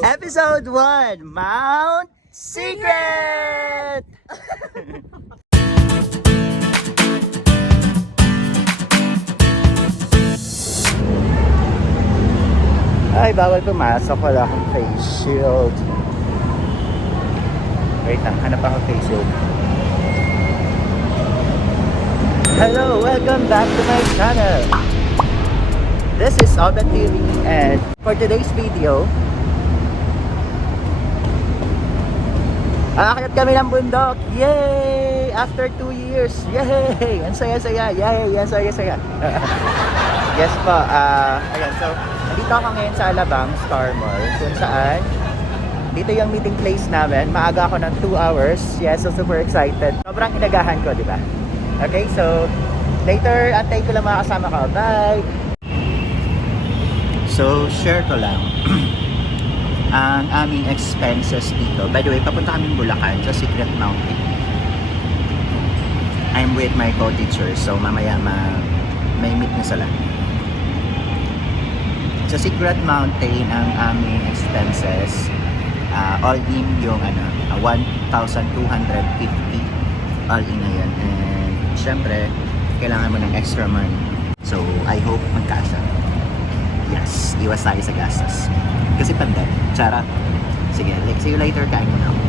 Episode 1, Mount Secret! Ay, bawal pumasok. Wala akong face shield. Wait lang, hanap ako face shield. Hello, welcome back to my channel. This is Oben TV, and for today's video, aakyat kami ng bundok. Yay! After 2 years. Yay! Ang saya-saya. Yay! Ang saya-saya. Yes po. Ayan, so dito ako ngayon sa Alabang Star Mall, kung saan dito yung meeting place namin. Maaga ako ng 2 hours. Yes, so super excited. Sobrang inagahan ko, di ba? Okay, so later, antayin ko lang mga kasama ko. Bye! So, share ko lang ang aming expenses dito. By the way, papunta kaming Bulacan sa Secret Mountain. I'm with my co-teachers, so mamaya may meet na sila. Sa Secret Mountain, ang aming expenses, all in yung 1,250 all in na yun. And syempre, kailangan mo ng extra money. So, I hope magkasa. Yes, iwas tayo sa gastos. Kasi pandemic. Charot. Sige, see you later. Kain mo na ako.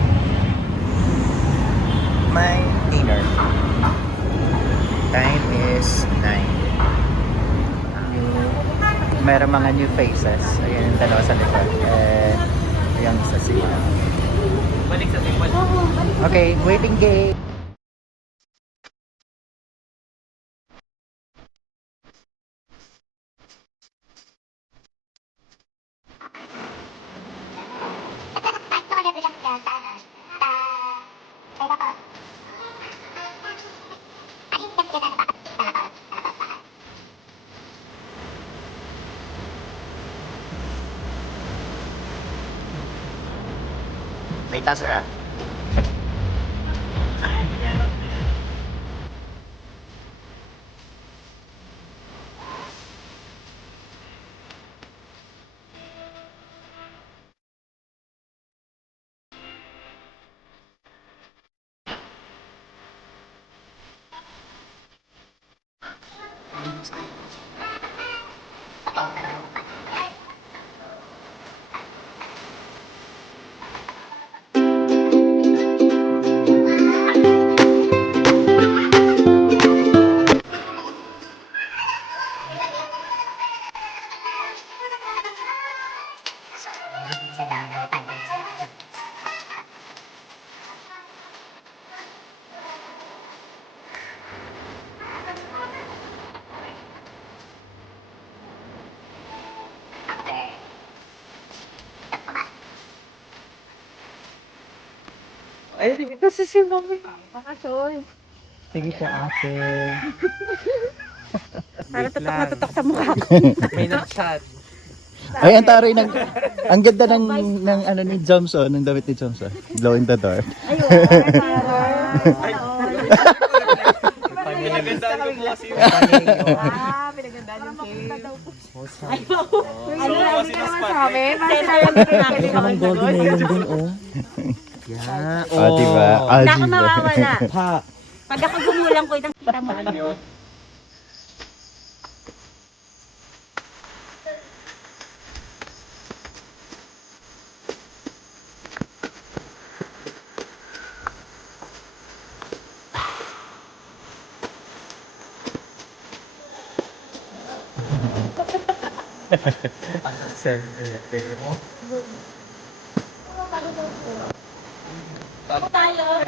My dinner. Time is 9. Meron mga new faces. Ayan yung dalawa sa likod. And yung isa sila. Balik sa likod. Okay, waiting game. May taas ka? Ay, sige kasi si mami. Makasoy. Sige po, ate. Para tutok na tutok sa mukha ko. May nag-chat. Ay, ang taray ng... Ang ganda ng ni Johnson, ng damit ni Johnson. Glow in the dark. Ayun. Pinagandaan ko po kasi yung Pinagandaan yung cake. Ano naman sa amin? Pwede naman golden ngayon din, oh. Yeah. Oh, diba? Hindi ako mawawala. Ha. Pag ako gumulang ko, itang kita mo. Sir. Tayo.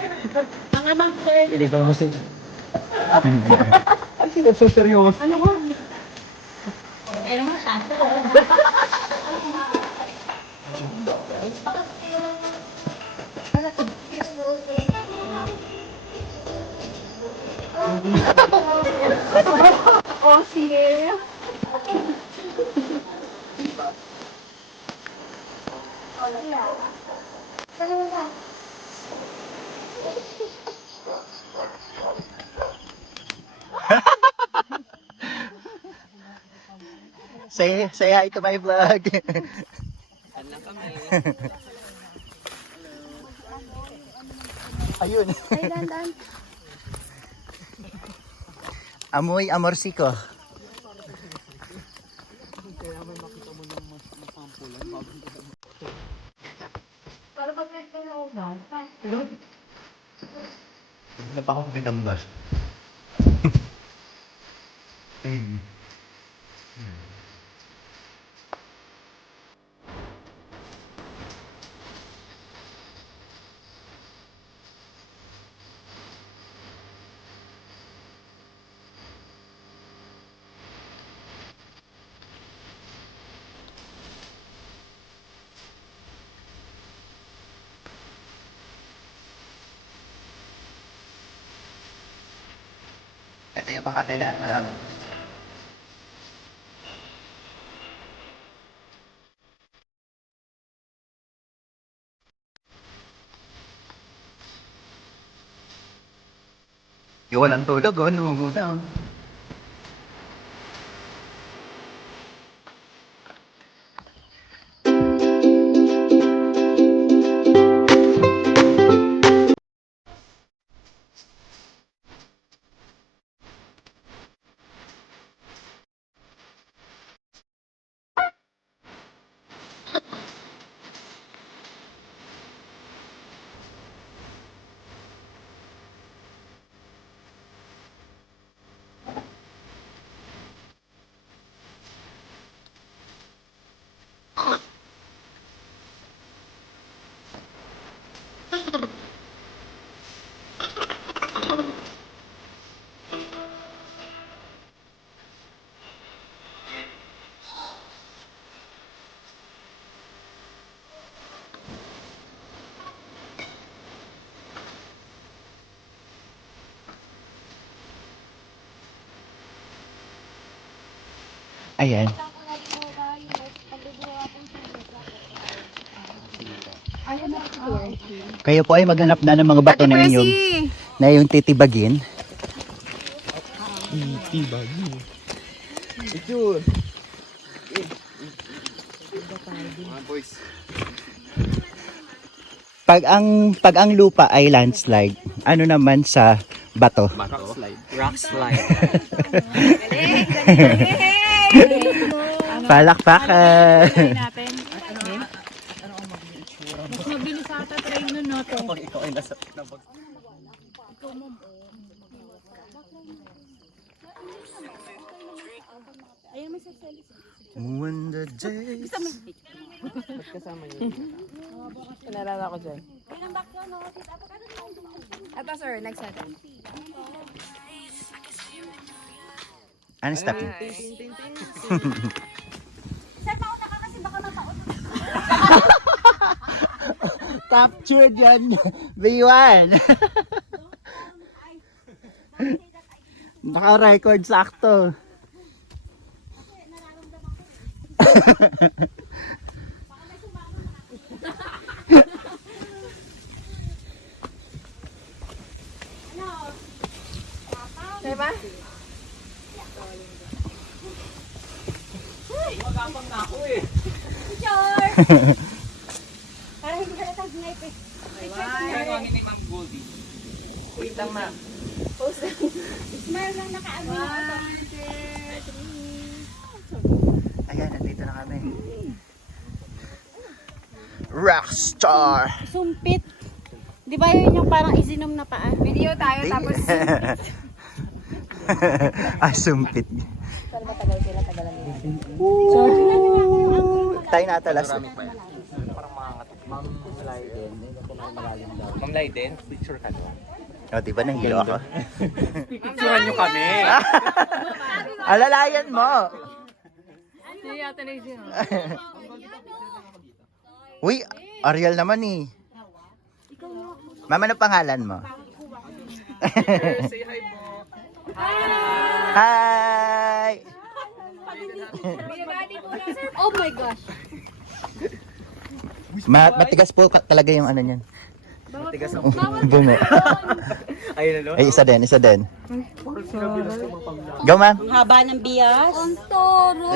Mga mag-turn. Hindi ba mo si... Ay, sinasuseryoso. Ano ko? Ano mo siya? Oh, sige. Say hi to my vlog. Ano kami? Ayun. Ay, dandan. Amoy amorsiko. Para pag-rest ka na ulan. Wala pa akong binambas. Ito yung pakatila. Yung walang tulog, oh. Nunguna, oh. Ayan. Kayo po ay maghanap na ng mga bato na inyong na yung titibagin. Titibagin. Ito. Pag ang lupa ay landslide, ano naman sa bato? Rock slide. Palakpakan. natin. Mas mabilis ata train nun, no? Pag ikaw ay nasa nabag. Ayun, may sasalis. When the days... Ba't kasama yun? Pinalala ko dyan. Ilang back to, no? Ito sir, next set. Ano stop? Sir, mauna ka kasi baka mapaot. Captured yan! B1! Naka-record sakto. Diba? Magapang na ako eh. Picture! Parang hindi ka natang snipe eh. Kaya kami ni Ma'am Goldie. Wait lang ma. Smile lang nakaano yung auto. Ayan, nandito na kami. Rockstar! Sumpit. Di ba yun yung parang isinom na paa? Video tayo tapos Sumpit. saan matagal sila tagalan nila. Tayo natalas. Parang mga Ma'am Laiden. Ma'am Laiden, picture ka doon. O, diba nahilo ako? Picturean nyo kami. Alalayan mo! Hindi yata na yun. Uy, Ariel naman eh. Mama, ano pangalan mo? Say hi po. Hi! Oh my gosh. Matigas po talaga yung ano niyan. Matigas ang Bungo. Ayun ano? Ay, isa din. Go, ma'am. Ang haba ng bias. Ang toro.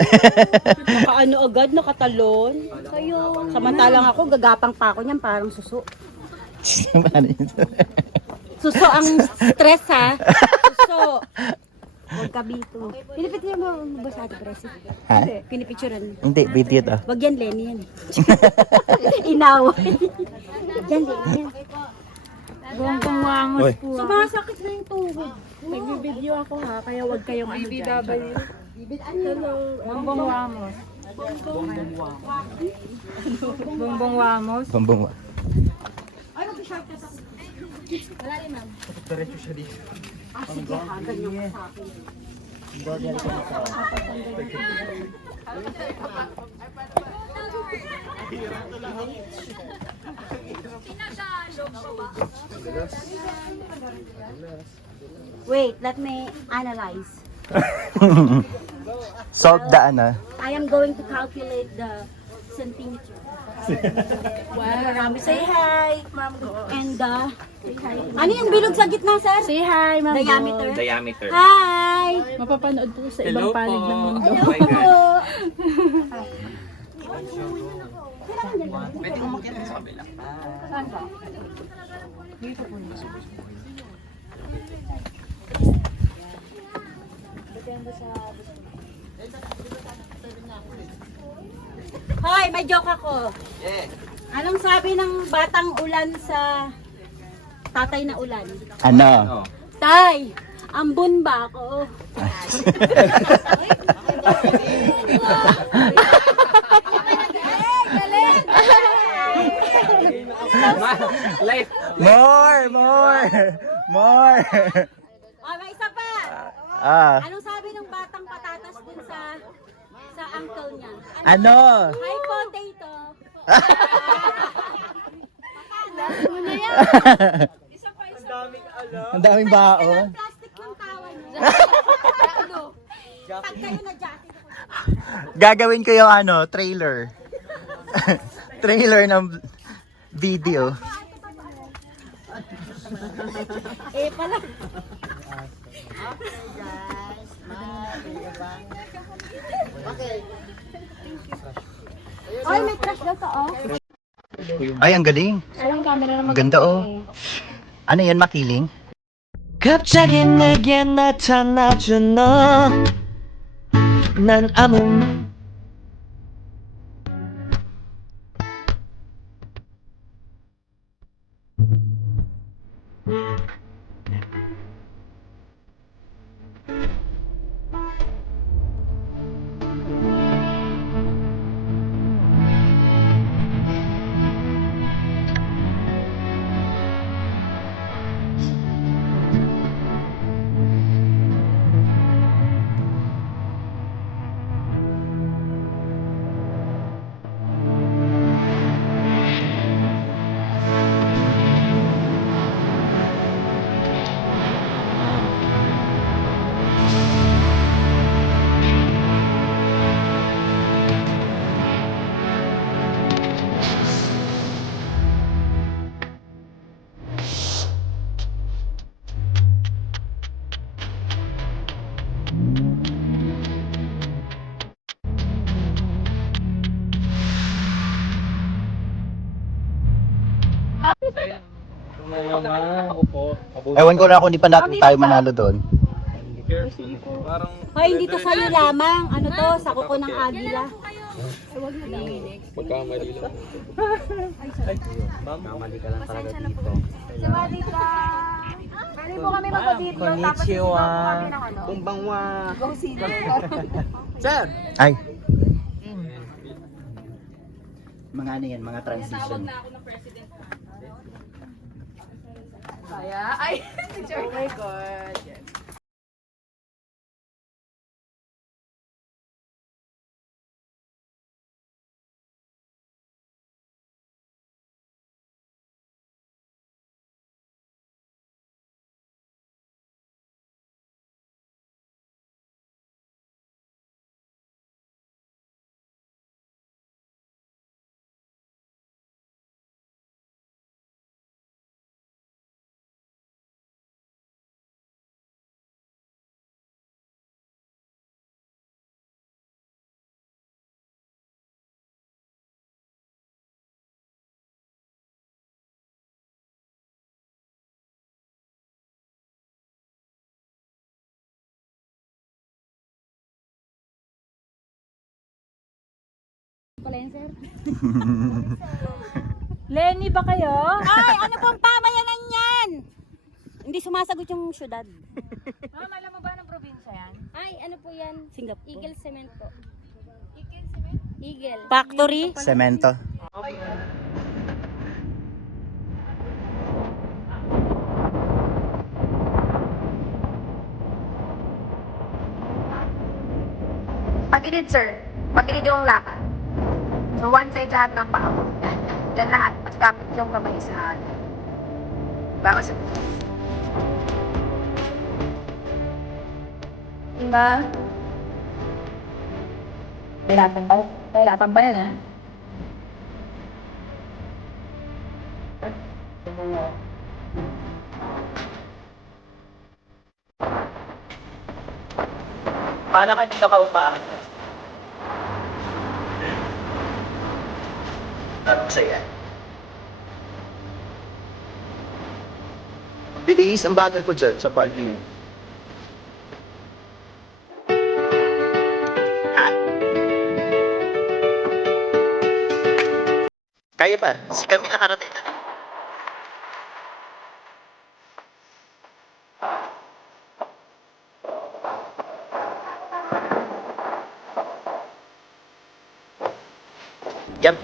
Nakaano agad, nakatalon. Kayo. Samantalang ako, gagapang pa ako niyan, parang suso. Paano yun? Suso ang stress ha. Suso. Huwag ka bito. Pinipicturean mo ba sa ating presi? Ha? Pinipicturean mo. Hindi, video to. Wag yan, Lenny yan. Inaway. Yan, Lenny yan. Buong wangos Uy. po. Sumasakit na yung tuhod. Nagbibideo ako ha, kaya huwag kayong ano dyan. Buong wamos. Buong wamos. Bumbong. Ay, mag-short ka sa... Wala rin, ma'am. Ah, sige ha, ganyan ka sa akin. Wait, let me analyze. Solve the ano. I am going to calculate the centimeter. Wow. Say hi, Ma'am Go. And ano yung bilog sa gitna, sir? Say hi, Ma'am. Diameter. Diameter. Hi! Mapapanood po sa Hello ibang panig po. ng mundo. Oh my God. Po. Pwede umakyat sa kabila. Hoy, may joke ako. Yeah. Anong sabi ng batang ulan sa tatay na ulan? Ano? Oh. Tay, ambon ba ako? Life. More! Oh, may isa pa. Ah, Anong sabi ng batang patatas dun sa uncle niya? ano? Hi, potato. Ang daming baon. Plastic ng tawa niya. Pag kayo na jacket. Gagawin ko yung ano, trailer. Trailer ng video. Eh, pala. Ay, may crush daw to, oh. Ay, ang galing. Walang camera na Ganda oh. Ano yan, makiling? 갑자기 내게 나타나준 너난 아무 Ewan ko na kung di pa natin tayo manalo doon. Parang Hoy, hindi to sa'yo lamang. Ano to? Sa kuko ng agila. magkamali lang. Kamali ka lang talaga dito. Pwede po kami magpa-dito. Konnichiwa. Kumbangwa. Sir! Ay. Mga ano yan, mga transition. Kaya, ay, oh my God. Pala yun, sir? Lenny ba kayo? Ay, ano pong pamayanan yan? Hindi sumasagot yung syudad. Ma'am, alam mo ba ng probinsya yan? Ay, ano po yan? Singapore. Eagle Cement po. Eagle Cement? Eagle. Factory. Semento. Pagilid, sir. Pagilid yung lakad. So, one side lahat ng paa. Then lahat. At kapit yung kamay sa bago sa... Diba? Kailangan ba yan, ha? Paano ka dito ka upahan? Masaya. Bilis ang bagal ko dyan sa parking. Kaya pa, si kami nakarating na. Yep.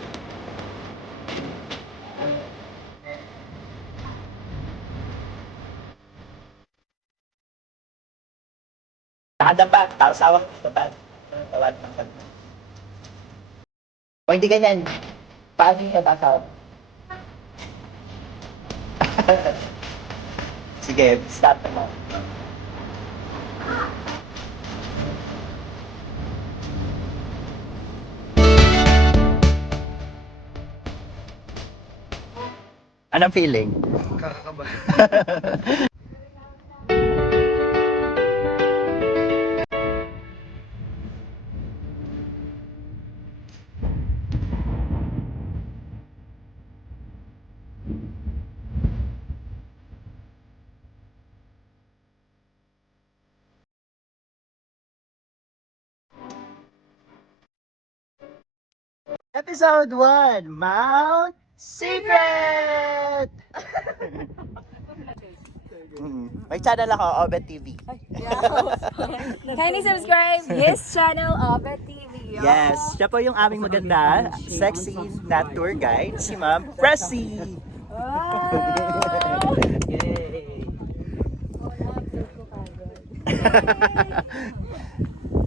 Nakadapa, tapos awak tawad ng pag. O hindi ganyan. Paano yung natasawa? Sige, start mo. Anong feeling? Kakakabahan. Episode 1, Mount Secret! May channel ako, Obet TV. Kindly subscribe this channel, Obet TV. Yes, siya po yung aming maganda, sexy na tour guide, si Ma'am Pressy. Yay!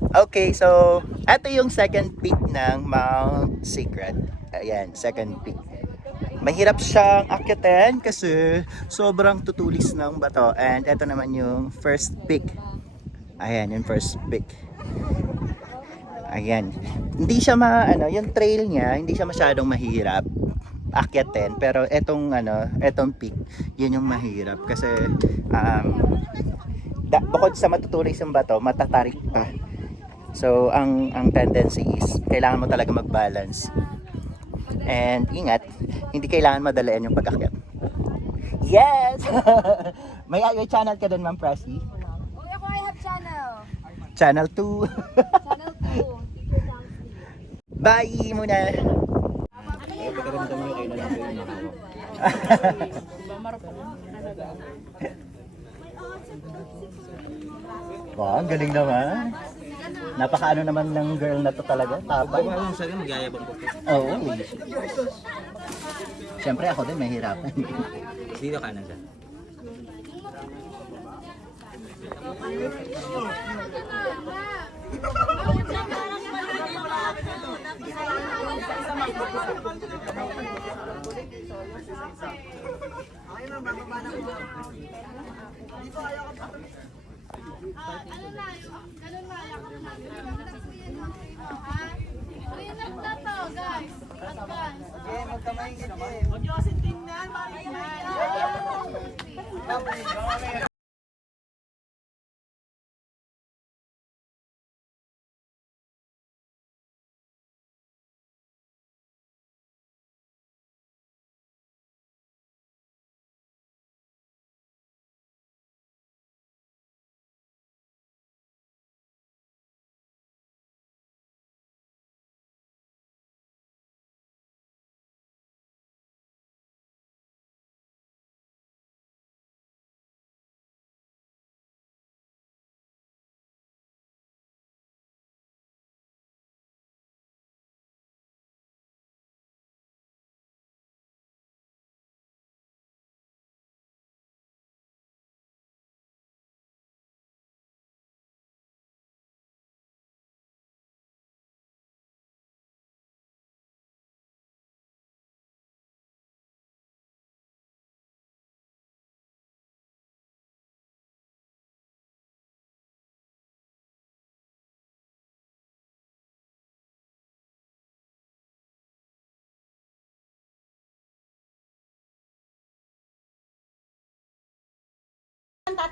Okay, so ito yung second peak ng Mount Secret. Ayan, second peak. Mahirap siyang akyatin kasi sobrang tutulis ng bato. And ito naman yung first peak. Ayan, yung first peak. Ayan. Hindi siya yung trail niya, hindi siya masyadong mahirap akyatin, pero etong peak, yun yung mahirap kasi bukod sa matutulis yung bato, matatarik pa. So, ang tendency is, kailangan mo talaga mag-balance. And, ingat, hindi kailangan madalian yung pag-akyat. Yes! may channel ka dun, Ma'am Pressy? Oh, ako I have channel. Channel 2. Channel 2. Bye muna! Wow, ang galing naman. Napakaano naman ng girl na to talaga. Tapang. Kung sa'yo, magyayabang ko po. Oo. Siyempre ako din mahirapan. Dito ka na dyan.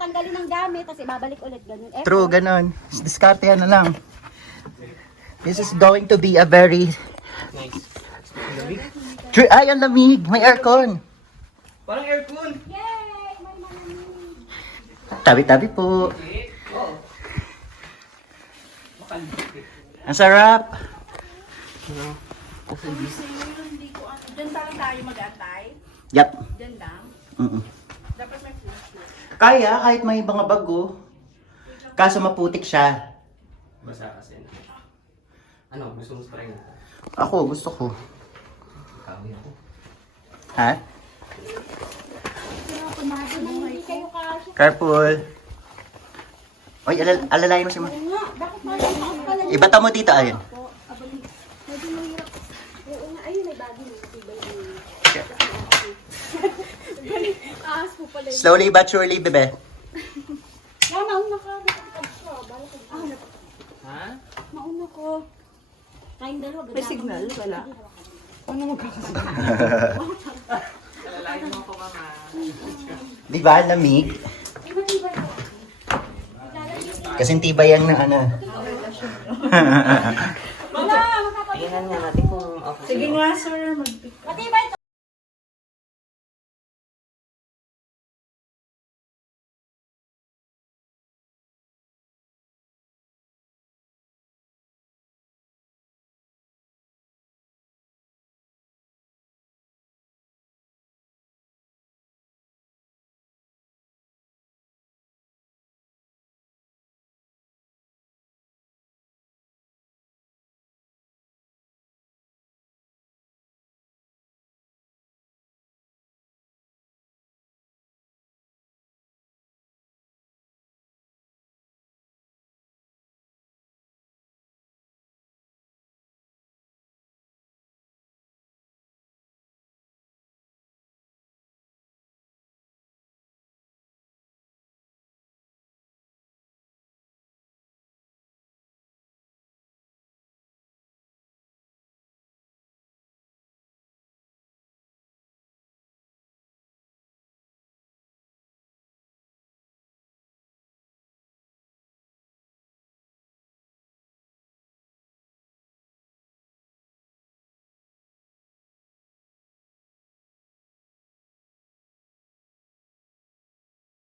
tatanggalin ng gamit, tapos ibabalik ulit ganun. True, ganon. Diskarte na lang. This is going to be a very... Ay, ang lamig! May aircon! Parang aircon. Yay! May malamig. Tabi-tabi po. Ang sarap! Diyan pa lang tayo mag-atay. Yep. Diyan lang. Mm-mm. Dapat may food shoot. Kaya, kahit may mga bago, kaso maputik siya. Basa kasi. Ano, gusto mo spray na? Ako, gusto ko. Kami ako. Ha? Hindi kayo kasya. Careful. Oy, alalayan mo si Ma. Nga, bakit taas pala yun? Ibata mo dito, ayun. Medyo mahirap. Oo nga, ayun, may bagay na. Taas po pala yun. Slowly but surely, bebe. Yan, mauna ka. Ha? Mauna ko. Tayong dalawa. May signal? Wala. Ano magkakasignal? Alalayan mo ako, mama. Di ba, lamig? Ay, matibay ko. Kasing tibayan na ano. Wala, makapag- Tingnan nga natin kung ako. Sige nga, sir. Matibay to.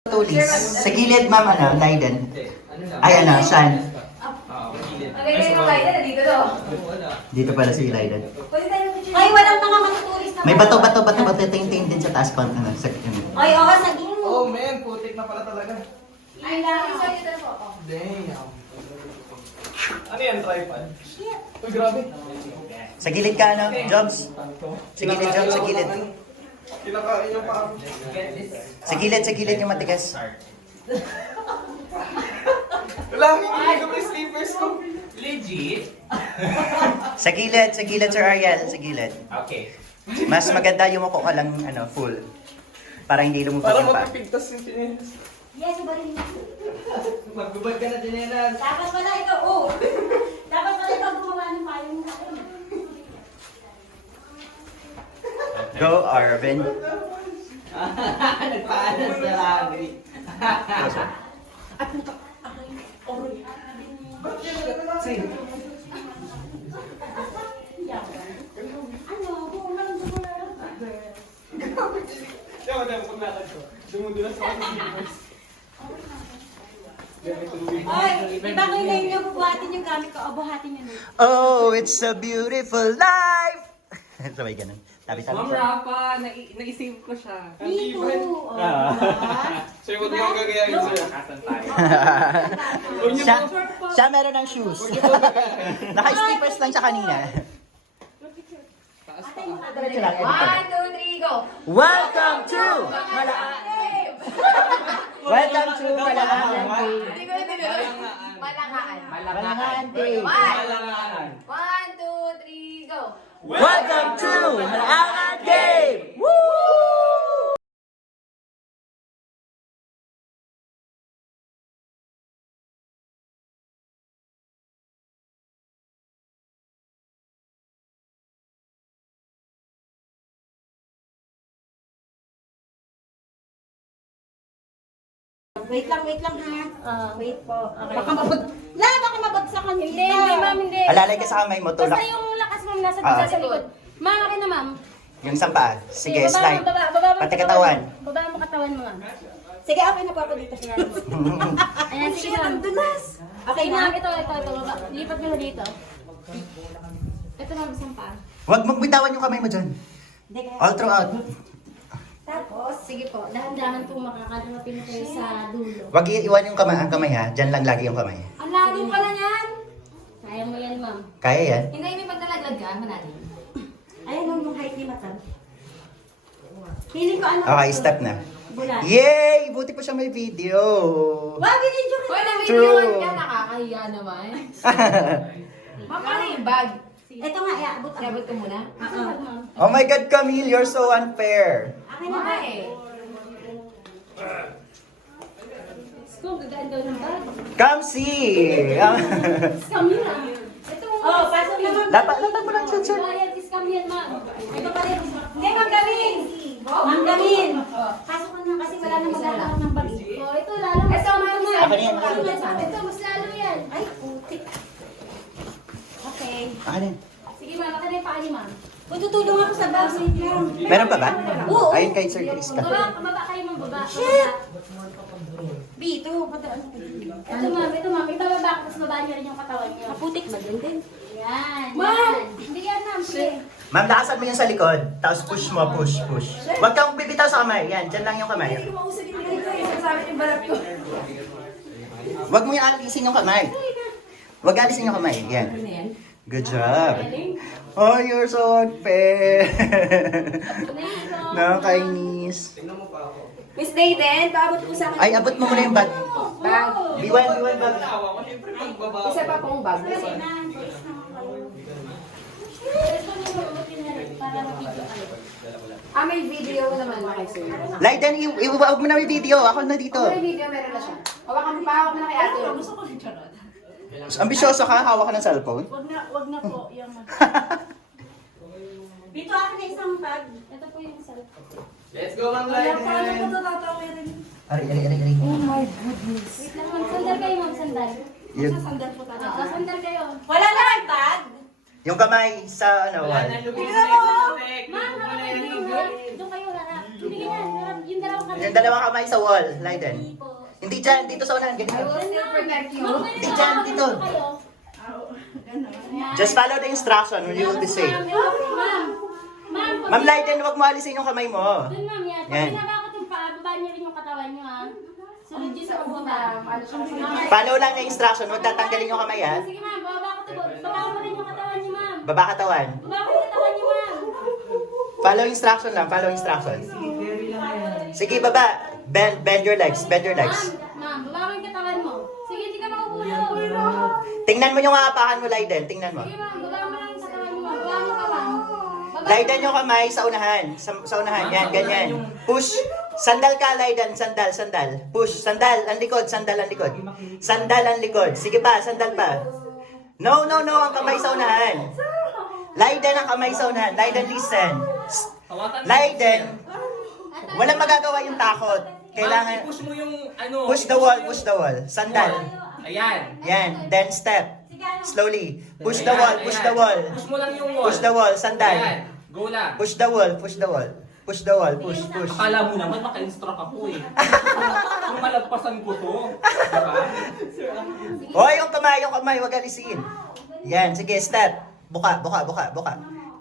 Tulis. Sa gilid, ma'am, ano, Leiden. Ano lang? Ay, ano, saan? Oo, gilid. Dito pala si Leiden. Ay, walang mga matuturis na. May bato. Tingin din sa taas pa. Ano, sa, ano. Ay, oo, saging mo. Oh, man, putik na pala talaga. Ay, lang. Damn. Ano yan, tripod? Uy, grabe. Sa gilid ka, ano, Jobs? Sa gilid, Jobs, sa gilid. Kinakain yung paa. Sa gilid yung matigas. Wala, hindi ko may sleepers ko. Legit? Sa gilid, Sir Ariel, sa gilid. Okay. Mas maganda yung mako ka lang, ano, full. Para hindi lumubog Para yung pa. mapipigtas yung chinelas. Yes, ibarin mo. Magbubad ka na chinelas. Dapat pala ikaw, oh. Dapat pala ikaw gumawa ng payong sa akin. Go, Arvin. Nagpaanas na labi. Ano, bumangan mo na. Siya, madami kong lakad ko. Dumudulas ako sa sleepers. Ay, iba ko yung name niyo, bubuhatin yung gamit ko. O, buhatin yun. Oh, it's a beautiful life! Sabay ganun. Tabi-tabi Ma'am siya. Rafa, naisave ko siya. Me too. O, Sir, huwag mo akong gagayahin, sir. siya meron ng shoes. Naka-slippers lang siya kanina. Diretso lang. 1, 2, 3, go! Welcome to Welcome to Malangaan Cave. Hindi ko Malangaan. Malangaan Cave. 1, 2, 3, go! Welcome to Malangaan Cave. Woo! Wait lang ha. Wait po. Baka mabagsakan yung Hindi, ma'am, hindi. Alalay ka sa kamay mo, tulak. Basta yung lakas ma'am nasa Ah. sa likod. Ma'am, akin na ma'am. Yung isang paa. Sige, baba, slide. baba mo Pati katawan. Baba mo katawan mo ma'am. Sige, okay na po ako dito. Ayan, sige ma'am. Okay ma'am, ito. Baba. Lipat mo na dito. Ito ma'am, isang pa. Huwag mong bitawan yung kamay mo dyan. All throughout. Tapos, Sige po, dahan-dahan po makakadunapin kayo sa dulo. Huwag iiwan yung ang kamay ha. Dyan lang lagi yung kamay. Ang lalim pala yan! Kaya mo yan ma'am. Kaya yan? Hindi, may pagdalaglag ka, manalim. ayun yung height ni Matan. Feeling ko ano. Okay, step na. Bulan. Yay! Buti pa siya may video. Wow, binidyo ka. Hoy, True. na-videoan ka, nakakahiya naman. Ma'am, ano yung bag? Ito nga, iabot ako. Iabot ko muna? Oh my God, Camille, you're so unfair. Akin na ba? Kung gagaan daw ng bag. Come see! Camila. Ito mo. Oh, pasok naman. Lapat mo lang siya, sir. Bayad is Camille, ma'am. Ito pa rin. Hindi, Ma'am Gamin. Ma'am Gamin. Pasok ka na kasi wala na magkakaroon ng bag. Oh, ito lalo. Ito, ma'am. Akin yan. Ito, mas lalo yan. Ay, putik. Okay. Ano? Sige, ma'am. Baka na yung paa ni ma'am. Kung tutulong ako sa bag, wait lang. Meron pa ba? Oo. Ayun kay Sir Chris ka. Baba kayo, ma'am. Baba. Shit! Bito, pataan ko. Ito, ma'am. Ibababa ko, tapos babaan niyo rin yung katawan niyo. Kaputik ba din? Yan. Ma'am! Yan. Hindi yan, ma'am. Sige. Ma'am, lakasan mo yung sa likod. Tapos push mo, push. Huwag kang bibitaw sa kamay. Yan, dyan lang yung kamay. Huwag mo yung alisin yung kamay. Huwag alisin yung kamay. Yan. Good job. Oh, you're so unfair. Nakakainis. Miss Dayden, paabot po sa akin. Ay, abot mo muna yung bag. Bag. B1 bag. Isa pa pong bag. Para ma-video kayo. May video naman na kay sir. Lyden, iwawag mo na may video. Ako na dito. May video, meron na siya. Hawakan mo pa, hawak mo na kay ate. Ambisyoso ka, hawak ka ng cellphone. Wag na po. Yung... Bito, akin na isang bag. Ito po yung cellphone. Let's go, Ma'am Paano ko Lyden! ito tatawirin? Ari. Wait lang, ma'am. Sandal kayo, ma'am. Sandal. Yung, Sandal po tayo. Oo, sandal kayo. Wala na ang bag? yung kamay sa ano, wall. Ma'am, harap kayo. Doon kayo, harap. Hindi ganyan. Harap. Yung dalawang kamay. Yung dalawang kamay sa wall, Lyden. Hindi po. Hindi dyan, dito sa unahan, ganito. Still protect you. Ma'am, Di dyan, dito. kayo. Just follow the instruction, you will be safe. Ma'am, Ma'am Lyden, huwag mo alisin yung kamay mo. Doon, ma'am, yan. Yan. Pag binaba ko itong paa, babaan niyo rin yung katawan niyo, ha? Sunod yun sa pagbaba. Follow lang na instruction, huwag tatanggalin yung kamay, ha? Sige, ma'am. Bababa ko ito. Baba mo rin yung katawan niyo, ma'am. Baba katawan. Baba ko yung katawan niyo, ma'am. Follow instruction lang, follow instruction. Sige, baba. Bend your legs, bend your legs. Ma'am, baba mo yung katawan mo. Sige, hindi ka makukulong. Tingnan mo yung hapakan mo, Lyden, tingnan mo. Sige, ma'am. Baba mo lang yung katawan mo, ma'am. Baba mo ka, ma'am. Baba Lyden yung kamay sa unahan. Sa unahan. Yan, ganyan. Push. Sandal ka, Lyden. Sandal. Push. Sandal ang likod. Sandal ang likod. Sige pa, sandal pa. No. Ang kamay sa unahan. Lyden ang kamay sa unahan. Lyden, listen. Lyden. Walang magagawa yung takot. Kailangan. Push mo yung ano. Push the wall. Sandal. Ayan. Yan. Then step. Slowly. Push the wall. Push mo lang yung wall. Push the wall. Sandal. Ayan. Go lang. Push the wall. Push. Akala mo naman maka-instruct ako eh. Kung malagpasan ko to. Diba? Hoy, yung kamay, wag alisin. Yan, sige, step. Buka.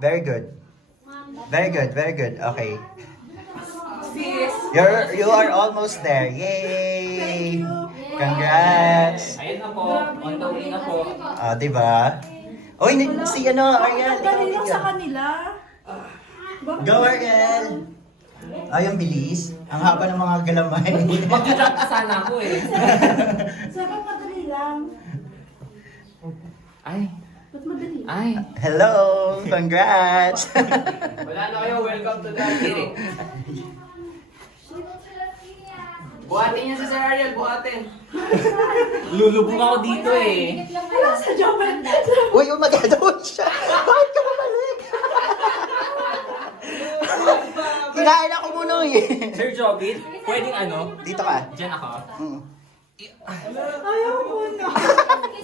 Very good. Okay. You are almost there. Yay! Congrats! Ayan na po. On the way na po. Ah, diba? Oy, si Ariel. sa kanila. Go, Ariel! Ay, ang bilis. Ang haba ng mga galamay. Mag-jump ka sana ako eh. Sabi madali lang. Ay. Hello! Congrats! Wala na kayo. Welcome to the Kiri. Buhatin niya si Sir Ariel. Buhatin. Lulubog ako dito eh. Dikit lang kayo. Uy, umagadaw siya. Bakit ka bumalik? Kinain ako mo, Noy. Sir Jobin, pwedeng ano? Dito ka. Diyan ako. Mm.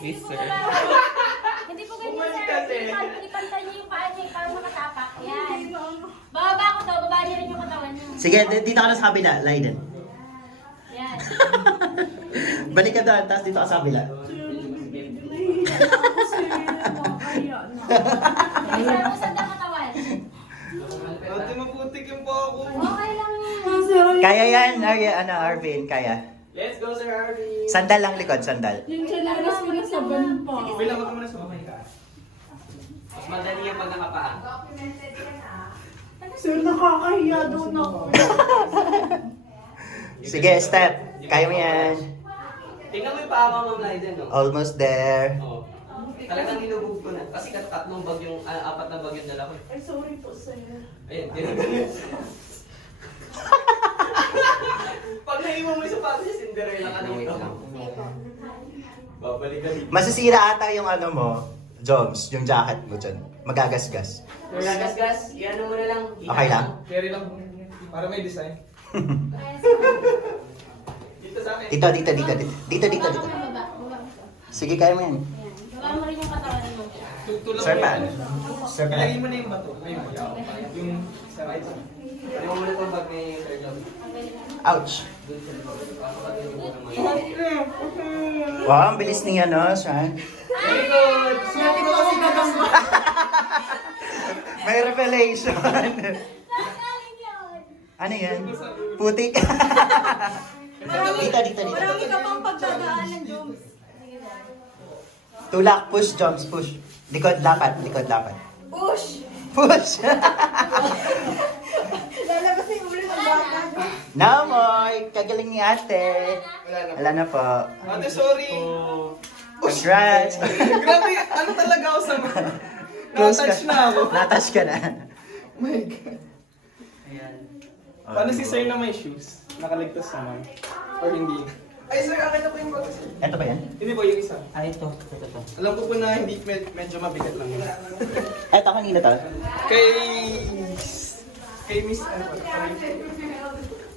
Yes, sir. Hindi po ganyan, sir. Ipantay niyo yung paa niya para makatapak. Yan. Bababa ko to, baba niyo rin yung katawan niyo. Sige, dito ka na sa kabila. Leiden. Yan. Balik ka doon, tapos dito ka sa kabila. Sir, usad ang katawan. Ate, maputik yung po ako. Okay lang yan. Kaya yan, Arvin, kaya. Let's go, Sir Arvin. Sandal lang likod, sandal. Yung chalaras ko na sa ban pa. Wait lang, wag ka muna sumabay ka. Mas madali yung pag nakapaan. Sir, nakakahiya doon ako. Sige, step. Kaya mo yan. Tingnan mo yung paa ko, Ma'am Laiden, no? Almost there. Oo. Talagang hinubog ko na. Kasi tatlong bagyong, apat na bagyong dala ko. Ay, sorry po sa'yo. Ayun, ganun. Pag naiwan mo yung sapatos si Cinderella ka dito. Babalik ka dito. Masisira ata yung ano mo, Joms, yung jacket mo dyan. Magagasgas. Gas, i-ano mo na lang. Okay lang? Carry lang. Para may design. Dito sa akin. Dito. Sige, kaya mo yan. Baba mo rin yung katawan mo. Tutulong Sir mo Pan. yun. Sir Ilagay Pan. mo na yung bato. Ayun, yung sa right side. Ano mo muna itong bag ni Sir Job? Ouch. Doon sa likod. Papakatay mo naman. Wow, ang bilis niya, no, Sean? Very good! Sabi ko kasi gagamba. May revelation. Sasali yun. Ano yan? Putik. Dito. Marami ka pang pagdadaanan, Joms. Tulak, push, Joms, push. Likod, lapat. Push! Push. Lalabas yung ulo ng bata. Namoy, kagaling ni ate. Wala na po. Ate, sorry! Congrats. Grabe, ano talaga ako sa mga... Close Natouch ka. na ako. Natouch ka na. My God. Paano si Sir na may shoes? Nakaligtas naman. Or hindi? Ay, Sir, akin na po yung batas. Ito ba yan? Hindi po, yung isa. Ito. Alam ko po na hindi medyo mabigat lang yun. Ito, kanina to. Kay... Kay Miss... Ano po?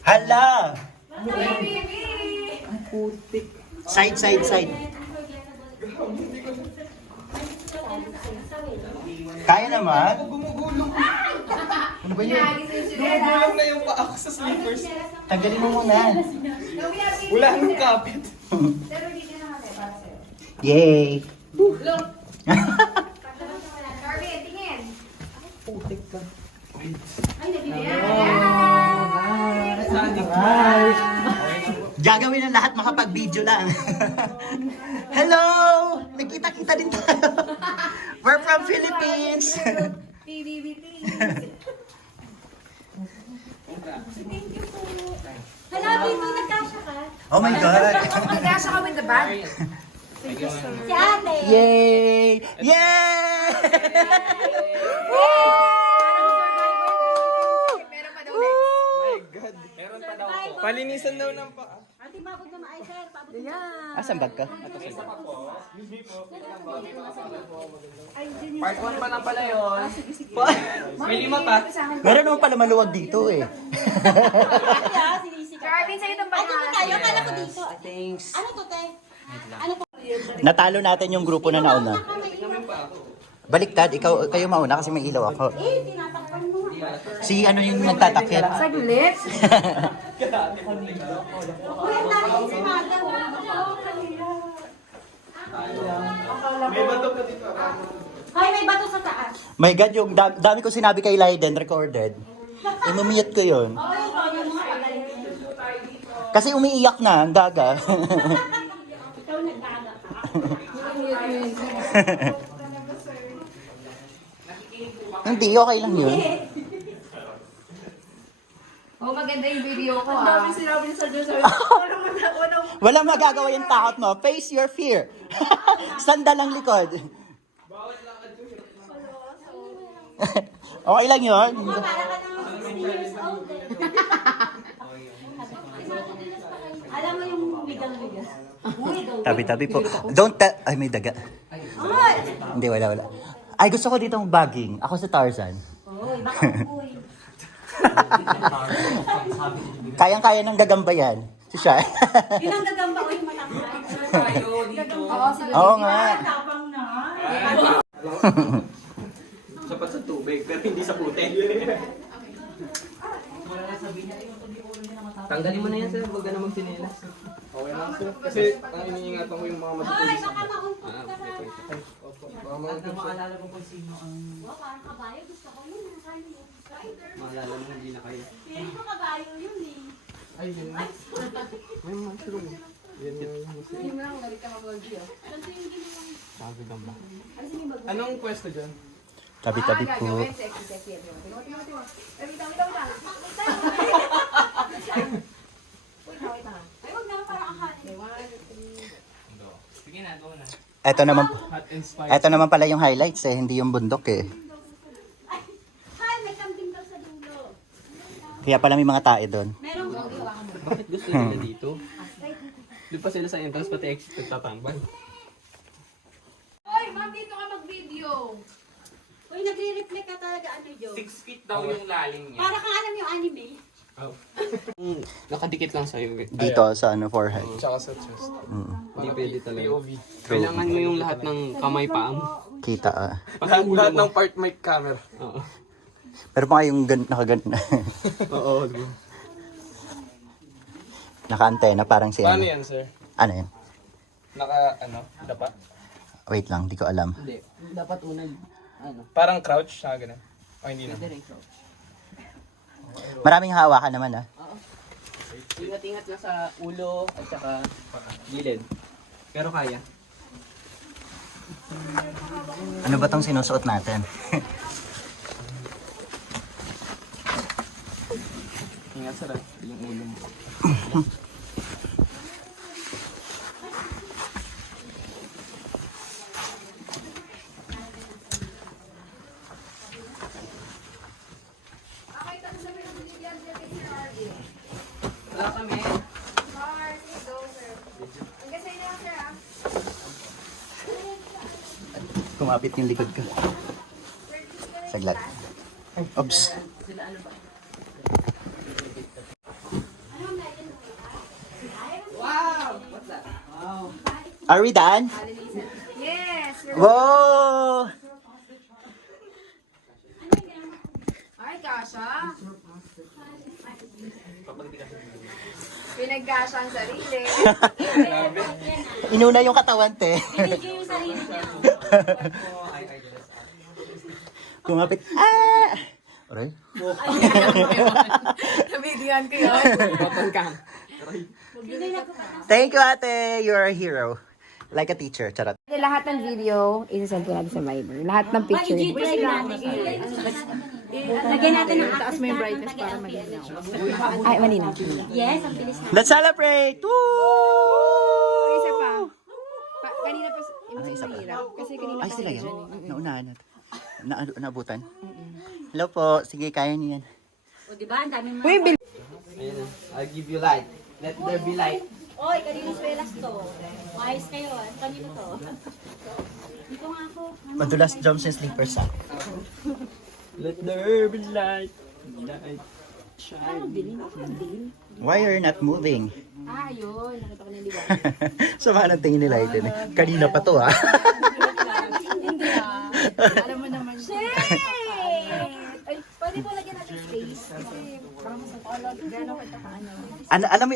Hala! Side. Kaya naman. Gumugulong. Ano ba yun? Gumugulong na yung paa ko sa slippers. Tanggalin mo muna. Wala nang kapit. Yay! Darwin, tingin. Gagawin ng lahat makapag-video lang. Hello! Nagkita-kita din tayo. We're from Philippines. Hala, Bito, nagkasya ka? Oh my God! Nagkasya ka with the bag. Si ate. Yay! Yay! Meron pa daw next. My God. Meron pa daw po. Palinisan daw ng paa. Ate, mabot na maay, sir. Pabot na. Asan bag ka? Part 1 pa lang pala yun. May 5 pa. Meron naman pala maluwag dito eh. Ate, ah, sinisik ka. Darwin, sa'yo itong Ay, dito bag. tayo. Akala ko dito. Thanks. Ano to, te? Ano to? Natalo natin yung grupo na nauna. Baliktad, kayo mauna kasi may ilaw ako. Eh, tinatakpan mo. Si ano yung nagtatakit? Saglit. Kuya, tayo si madam. May bato pa dito. Ay, may bato sa taas. My God, yung dami ko sinabi kay Leiden, recorded. Imumiyat ko yun. Ay, yung mga pagaling. Kasi umiiyak na, ang gaga. Ikaw nagdaga ka. Hindi, okay lang yun. Oh, maganda yung video ko Ang ah. dami sinabi sa Diyos. Walang Wala magagawa yung takot mo. Face your fear. Sandal ang likod. Okay lang yun. Para ka nang 16 years old eh. Alam mo yung ligang-ligang. Tabi-tabi po. Ay, may daga. Hindi, wala. Ay, gusto ko dito bagging. Ako si Tarzan. Uy, baka uy. Kayang-kaya ng gagamba yan. Si Shai. Yun ang gagamba ko yung matangkay. Oo nga. Tapang na. Sapat sa tubig, pero hindi sa puti. Tanggalin mo na yan, sir. Huwag ka na magsinelas. Okay lang sir. Kasi ang iniingatan ko yung mga Ay, matutulis. baka maumpok ka na. Maalala ko kung sino ang... Oh, parang kabayo. Gusto ko yun. Nakain mo. Spider. Maalala mo, hindi na kayo. Pero ko kabayo yun eh. Ay, yun na. May mushroom. Yan yung mushroom. Sabi gamba. Anong pwesto dyan? Tabi-tabi po. Ay, huwag naman parang akanin. Sige na, go na. Hot and spicy. Ito naman pala yung highlights eh, hindi yung bundok eh. Ay, may kambing daw sa dulo. Kaya pala may mga tae doon. Meron ko. Bakit gusto nila dito? Doon pa sila sa entrance, pati exit nagtatambay. Hoy, ma'am, dito ka mag-video. Uy, nagre-reflect ka talaga ano, Jo? 6 feet daw yung lalim niya. Para kang alam yung anime. Nakadikit lang sa'yo. Dito sa ano, forehead. Tsaka sa chest. Hindi pwede talaga. POV. Kailangan mo yung lahat ng kamay paang. Kita ah. Lahat ng part mic camera. Oo. Pero pa yung nakagan Oo, diba? naka-antena parang si Paano ano. yan sir? Ano yun? Dapa? Wait lang, di ko alam. Hindi. Dapat unang, Parang crouch, ganun. O hindi na. Maraming hawakan naman ah. Ingat-ingat lang sa ulo at saka gilid. Pero kaya. Ano ba tong sinusuot natin? Ingat sa yung ulo mo. Wala kami. Kumapit yung likod ko. Saglat. Oops. Are we done? Yes! Whoa! Ay, kasha. Pinagkasha ang sarili. Inuna yung katawan, te. Binigay yung sarili niya. Kumapit. Ah! Aray. Nabigyan ko yun. Botol ka. Thank you, ate. You're a hero. Like a teacher. Charot. Lahat ng video, isasend ko natin sa Viber. Lahat ng picture. I-G-try natin. Lagyan natin ng Taas mo yung brightness para malinaw. Ay, malinaw. Yes, ang bilis na. Let's celebrate! Woo! Isa pa. Kanina pa, Ano isa pa? hirap. Kasi kanina Ay, pa sila yan. dyan eh. Naunahan natin. Naabutan. Hello po. Sige, kaya niyan. O, diba? Ang daming mga... Uy, Ayun na. I'll give you light. Let there be light. Oy, kanino swelas to? Ayos kayo. Kanino to? Dito nga ako. Madulas jumps and slippers ah. Let there be light. Light. Ano, dilim? Why you're not moving? Ah, yun. Nakita ko na yung liwanag. Sama ng tingin nila ito. Kanina pa to ah. Hindi ah. Alam mo naman. Ay, pwede mo lagyan natin space. Kasi parang mas nakalog. Gano'n kita ka ano.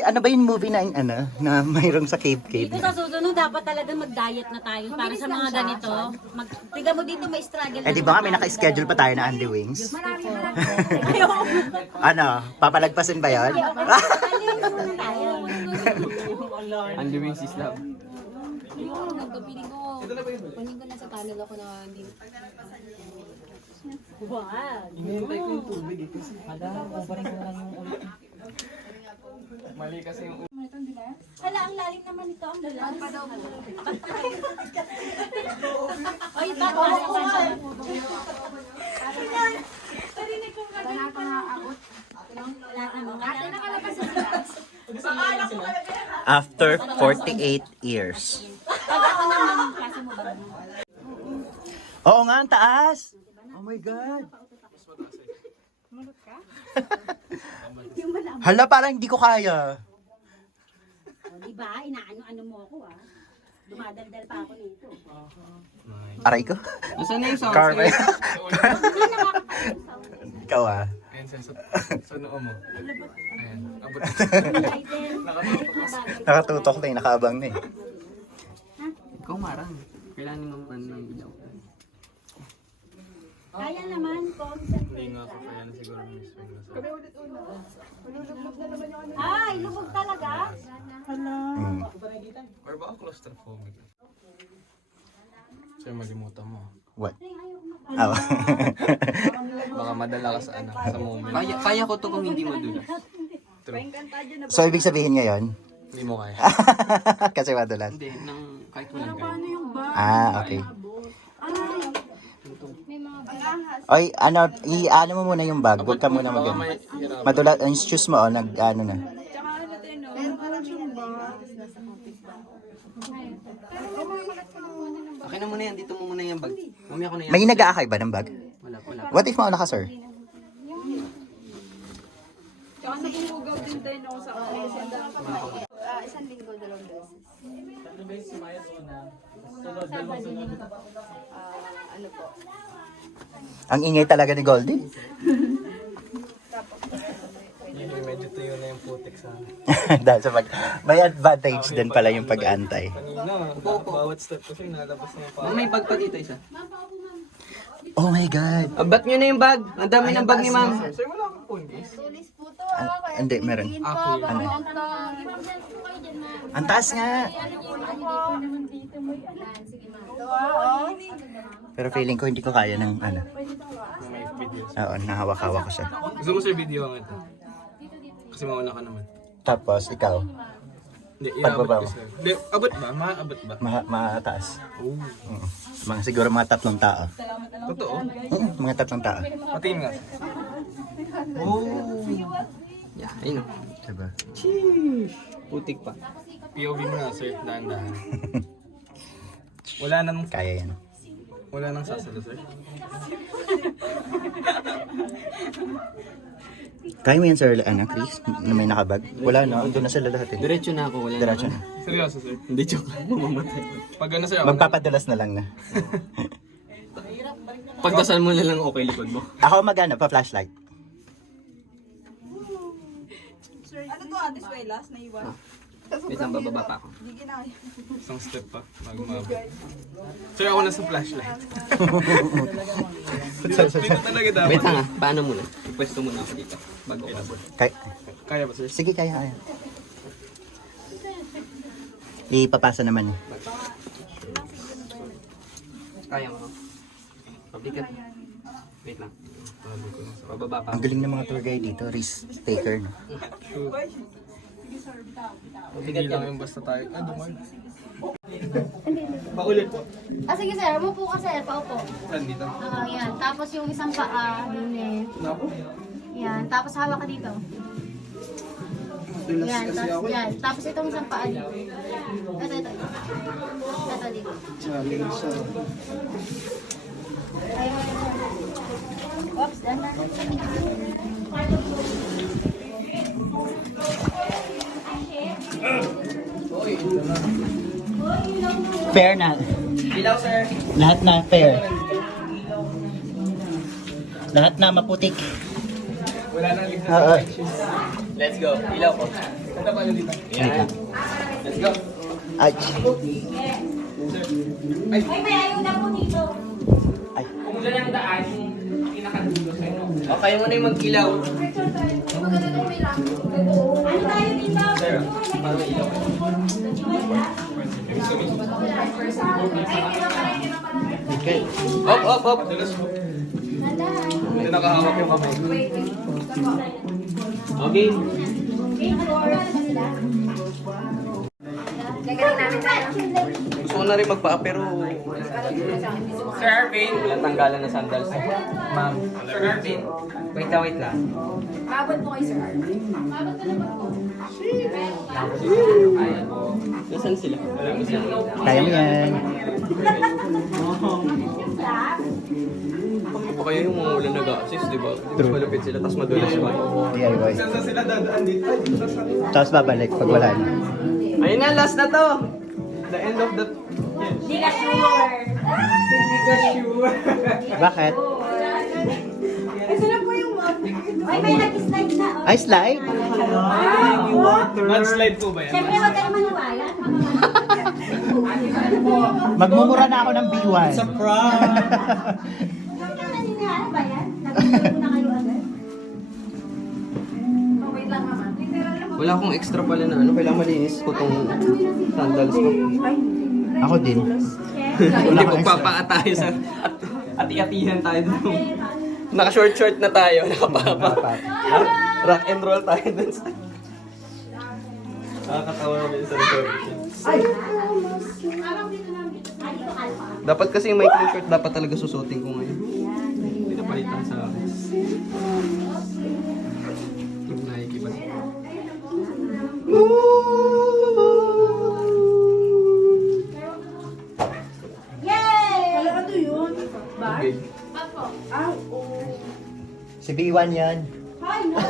Ano ba yung movie na na mayroong sa cave? Dito sa susunod, dapat talaga mag-diet na tayo para sa mga ganito. Tiga mo dito, may struggle. Eh di ba nga may naka-schedule pa tayo na Andy Wings? Marami. Ayoko. Ano? Papalagpasin ba yun? Aliwin muna tayo. Andy Wings is love. Piling ko. Kunin ko na sa tunnel ako na hindi. Wow. Hinihintay ko yung tubig eh. Kasi kubarin ko na lang yung ulit. Mali kasi yung Hala, ang lalim naman ito. Ang lalim. Pa daw po. Oy, bago na sa Wala pa nga abot. Wala naman. Ate, nakalabas sa sila. After 48 years. Pag ako naman, klase mo ba? Oo nga, ang taas! Oh my God! Yung malambot. Hala, parang hindi ko kaya. O, diba? Inaano-ano mo ako ah. Dumadaldal pa ako nito. Aray ko. Nasaan na yung sound? Carmen. Nakakapagod. Ikaw ah. Ayan, sa noo mo. Ayan, abot. Nakatutok na eh, nakaabang na eh. Ikaw marang. Kailangan mo man ng ilaw. Kaya naman, concentrate. Hindi nga ako kaya na siguro ng swing na sa... Ay, lubog talaga? Mm. Or baka claustrophobic. Sir, malimutan mo. What? Oh. Baka madala ka sa ano, sa moment. Kaya ko to kung hindi madulas. True. So, ibig sabihin ngayon? Hindi mo kaya. Kasi madulas. Hindi, kahit walang kaya. Ah, okay. Oy, ano, i-ano mo muna yung bag. Huwag ka muna mag madulas, ang shoes mo, oh, nag-ano na. Okay na muna yan, dito mo muna yung bag. Mamaya ko na yan. May nag-aakay ba ng bag? Wala. What if mauna ka, sir? Ang ingay talaga ni Goldie. Medyo tuyo na yung putik sa akin. Dahil sa may advantage din pala yung pag-antay. Kanina, bawat step kasi nalabas na yung paa. May bag pa dito isa. Oh my God. Abat nyo na yung bag. Ang dami ng bag ni ma'am. Sir, wala akong phone case. Hindi, meron. Okay. Ano? Ang taas nga. Pero feeling ko hindi ko kaya ng ano. May video. Oo, nahawak-hawak ko siya. Gusto mo sir video ang ito? Kasi mauna ka naman. Tapos, ikaw, Hindi, Pagbaba iabot mo. ko sir. Hindi, abot ba? Maabot ba? mataas. Oo. Mga, siguro mga 3 tao. Totoo? Mga 3 tao. Patingin nga. Oh. Yeah, ayun o. Diba? Putik pa. POV mo na sir, dahan-dahan. Wala nang Kaya yan. sasalo sir. Kaya mo yan, sir, ano, Chris? Na may nakabag? Wala na, doon na sila lahat eh. Diretso na ako, wala Diretso na. Seryoso sir? Hindi joke lang, mamamatay. Pag ano sir, ako Magpapadulas na lang na. pagdasal mo na lang okay likod mo. Ako magana pa-flashlight. Ano to, Ate Suelas? Naiwan? Wait lang, bababa pa ako. Isang step pa, bago maabot. Sir, ako na sa flashlight. Dito talaga dapat. Wait lang ah, paano muna? Ipwesto muna ako dito. Bago ka abot. Kaya ba sir? Sige, kaya. Ipapasa naman. Kaya mo. Pabigat. Wait lang. Bababa pa. Ang galing ng mga tour guide dito, risk taker. No? Hindi lang yung basta tayo. Ah, duman. Paulit po. Ah, sige sir, umupo ka sir, paupo. Saan dito? Yan. Tapos yung isang paa, din Yan. Tapos hawak ka dito. Yan. Tapos, yan. Tapos itong isang paa dito. Ito. Ito dito. Oops, done. Fair na. Lahat na fair. Lahat na maputik. Wala nang ligtas. Oo. Let's go. Ilaw ko. Kanta pa dito. Yeah. Let's go. Ay. Ay, may ayuda po dito. Ay. Kung dyan ang daan, pinakadulo sa inyo. O, kayo muna yung mag-ilaw. Ano tayo dito? Sir, paano ilaw? Okay. Hop. Hindi nakahawak yung kamay. Okay. Gagaling namin tayo. Gusto ko na rin magpa pero Sir Arvin! Walang tanggalan na sandals. Ma'am. Sir Arvin. Wait lang. Maabot po kay Sir Arvin. Maabot ka naman po. Nasaan sila? Kaya mo yan. O kaya yung mga ulan nag-assist, di ba? True. Malapit sila, tapos madulas pa. DIY. Saan sila dadaan dito? Tapos babalik pag wala na. Ayun na, last na to! The end of the... Hindi ka sure. Bakit? Ay, may nag-slide na. Oh. Ay, slide? Landslide po ba yan? Siyempre, huwag ka naman nawala. Magmumura na ako ng B1. Huwag ka kanina, ano ba yan? Nag-slide mo na kayo agad? Oh, wait lang naman. Wala akong extra pala na ano, kailangan malinis ko tong sandals ko. Ako din. Hindi po papaatayo sa ati-atihan tayo doon. Naka-short na tayo, nakapapa. Rock and roll tayo doon sa... Nakakatawa namin sa reservations. Dapat kasi yung micro short, dapat talaga susutin ko ngayon. Pinapalitan sa akin. Yung Nike ba? Yay! Okay. Si B1 yan. Hi, no!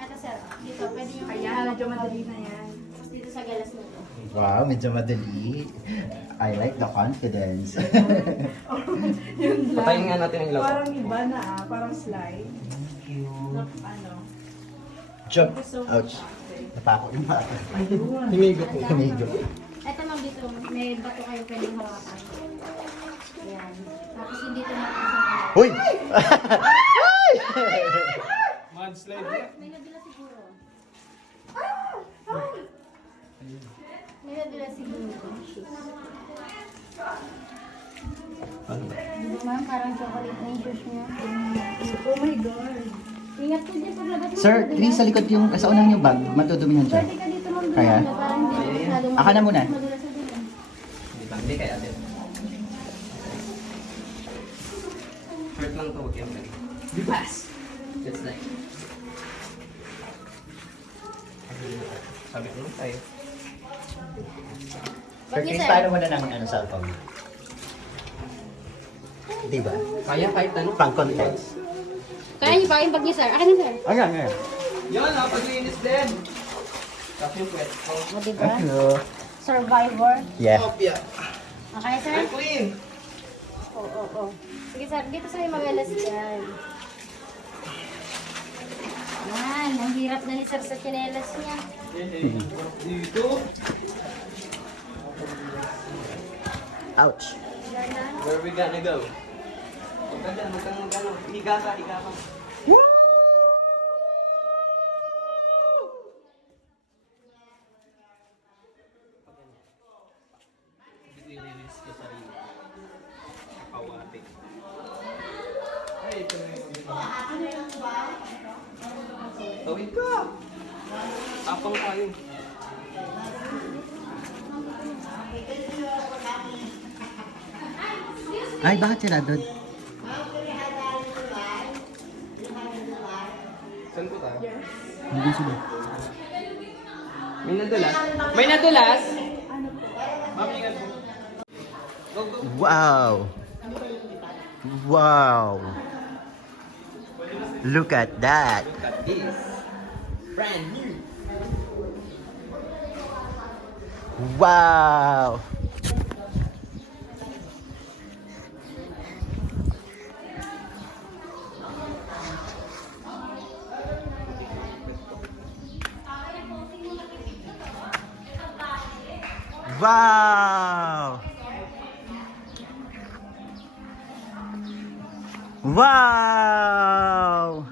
Ito sir, dito pwede yung kaya medyo madali na yan. Tapos dito sa galas na to. Wow, medyo madali. I like the confidence. Patayin nga natin ang ilaw. Parang iba na parang slide. Jump. Ouch. Napako yung bata. Himigo po. Humigo. Ito ma'am dito, may bato kayo pwedeng hawakan. Ayan. Tapos hindi ito mataas. Uy! Mudslide. May nabila siguro. May nabila siguro. Ma'am, parang chocolate na yung shoes niya. Oh my God. Ingat po dyan paglabas mo. Sir, please sa likod yung sa unang yung bag. Matudumihan siya. Pwede ka dito ma'am. Kaya? Parang hindi masyadong Aka na muna. madulas na din. Hindi kaya atin. Short lang to, huwag yan. Bipas! Just like. Sabi ko lang tayo. Sir, please paano mo na ng ano, cellphone? Diba? Kaya kahit ano. Pang context. Kaya niyo pa yung bag niyo sir. Akin na sir. Ayan, ayan. Yan, paglinis din. Tapos yung pwet ko. O diba? Hello. Survivor. Yeah. Kopya. Okay sir? I'm clean. Oo. Sige sir, dito sa mga galas dyan. Yan, ang hirap na ni sir sa chinelas niya. Dito. Ouch. Where we gonna go? Huwag ka dyan, magkano. Higa ka. I-release ko sarili. Kapawati. Ay, ito na yung tawid ka! Tapang tayo. Ay, bakit sila doon? Saan po tayo? Hindi sila. May nadulas? May nadulas? Ma'am, ingat po. Go, go. Wow! Wow! Look at that! Look at this. Brand new. Wow! Wow! Wow!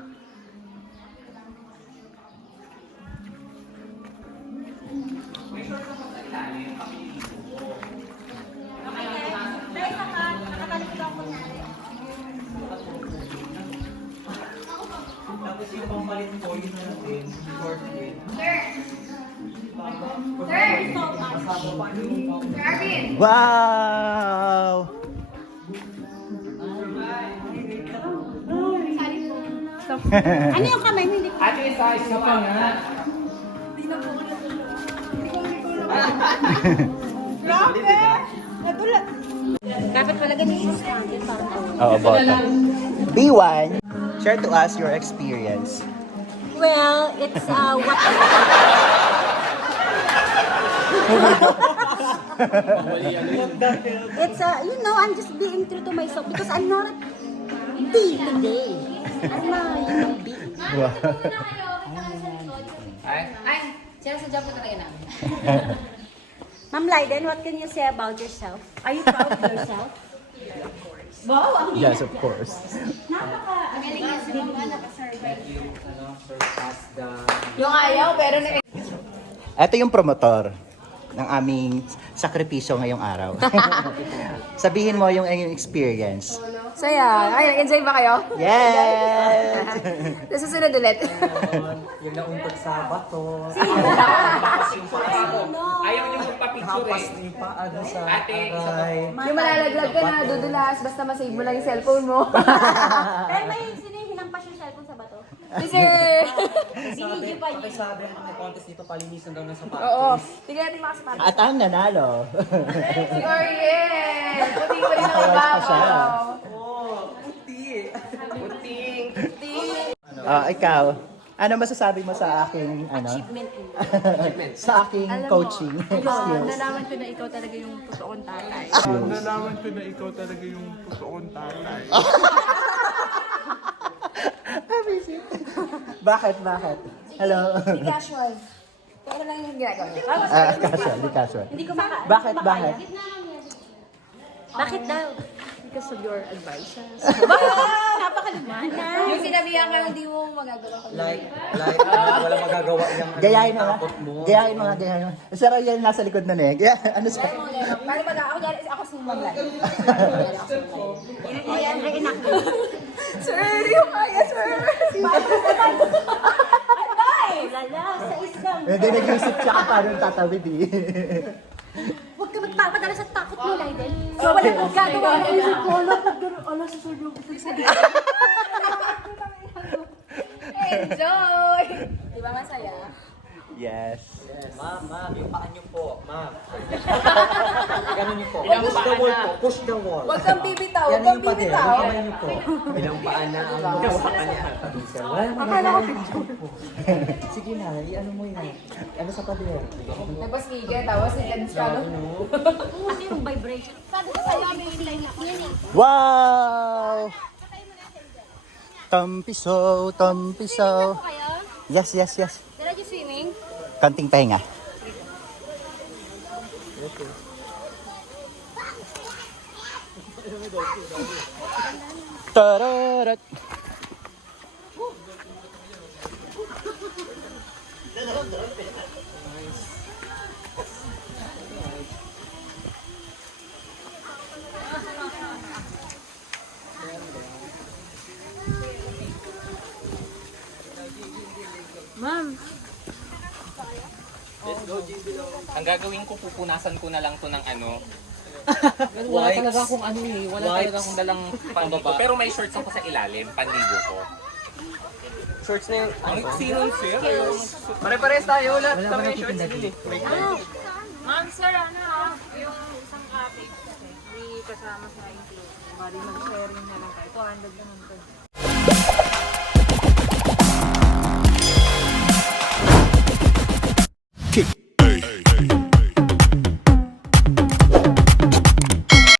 Tapos yung pampalit ko, yun na natin, short weight. Wow! Ano yung kamay mo? Hindi ko. Ate, size ka pa nga. Dapat palagay niyo yung scanner para Oo, bota. B1, share to us your experience. Well, it's what it's you know, I'm just being true to myself because I'm not B today. I'm a B. Ay, sinasadya po talaga namin. Ma'am Lyden, what can you say about yourself? Are you proud of yourself? Wow, ang Yes, of course. Yung ayaw, pero na... Ito yung promotor ng aming sakripisyo ngayong araw. Sabihin mo yung experience. Saya. Ay, nag-enjoy ba kayo? Yes! Sa susunod ulit. Yung nauntot sa bato. Ayaw niyo magpa-picture Tapos yung paano sa aray. Yung malalaglag ka na, dudulas, basta masave mo lang yung cellphone mo. Pero may sino yung hinampas yung cellphone sa bato? Si sir! Binigyo pa niya. Sabi ang mga contest dito, palinisan daw ng sapatos. Oo. Tingnan natin mga sapatos. At ang nanalo. Si Oriel! Puti pa rin ang Nakawal pa siya. ibabaw. Ikaw, ano masasabi mo sa aking sa aking coaching skills? Nalaman ko na ikaw talaga yung totoong tatay. Nalaman ko na ikaw talaga yung totoong tatay. Bakit? Hello? Be casual. Pero lang yung ginagawa niya. Casual. Hindi ko maka... Bakit? Bakit daw? Because of your advices. Napakalimana. Yung sinabihan ka lang di mo magagawa ko. Like, wala magagawa yung Gayahin mo nga. takot mo. Gayahin mo. Si Royal nasa likod na eh. Ano sa... Paano ba ako dyan? Ako si Ma'am Lai. Ayan, reinak mo. Sir, yung kaya, sir. Ay, lala, sa isang... Hindi nag-isip siya kung paano tatawid eh. Huwag ka magpapadala sa takot mo, Lyden. So, wala kang gagawa ng isip ko. Ala, sa solo ko. Enjoy! Di ba masaya? Yes. Ma'am, yung paan niyo po, ma'am. Ganun niyo po. Push the wall po, push the wall. Huwag kang bibitaw, Yan huwag kang yung pader, bibitaw. yung kamay niyo po. Ilang paan na ang sa kanya. Akala ko sige na, ano mo yan? Ano sa pader? Nagpasigil, tapos nag-dance ka, no? Ano yung vibration? Sabi ko sa'yo, may line na. Yan eh. Wow! Tampisaw. Kayo? Yes. Dala niyo swimming? Kanting pahinga. Tararat. Ang gagawin ko, pupunasan ko na lang to ng ano. Wala talaga akong ano eh. Wala talaga akong dalang panligo. Pero may shorts ako sa ilalim, panligo ko. Shorts na yung... Ang sinong sir? Pare-pares tayo, wala kami yung shorts din eh. Ma'am, sir, yung isang cottage, hindi kasama sa 90. Bali, mag-sharing na lang tayo. 200 naman to.